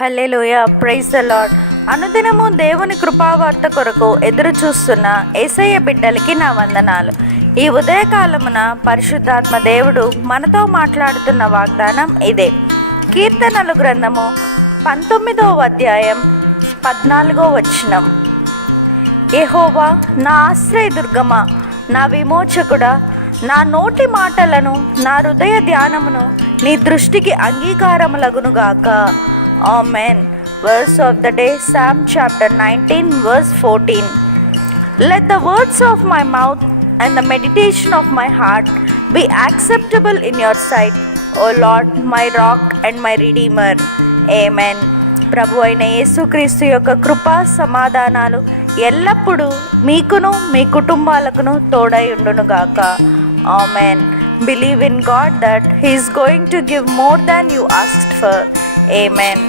Hallelujah, praise the lord. అనుదినము దేవుని కృపావార్త కొరకు ఎదురు చూస్తున్న యేసయ్య బిడ్డలకి నా వందనాలు. ఈ ఉదయకాలమున పరిశుద్ధాత్మ దేవుడు మనతో మాట్లాడుతున్న వాగ్దానం ఇదే. కీర్తనలు గ్రంథము 19వ అధ్యాయం 14వ వచనం. యెహోవా నా ఆశ్రయదుర్గమా, నా విమోచకుడా, నా నోటి మాటలను నా హృదయ ధ్యానమును నీ దృష్టికి అంగీకారములగునుగాక. Amen. Verse of the day, Psalm chapter 19 verse 14. Let the words of my mouth and the meditation of my heart be acceptable in your sight, O Lord, my rock and my redeemer. Amen. ప్రభు అయిన యేసుక్రీస్తు యొక్క కృపా సమాధానాలు ఎల్లప్పుడూ మీకును మీ కుటుంబాలకును తోడై ఉండునుగాక. Amen. Believe in God that He is going to give more than you asked for. Amen.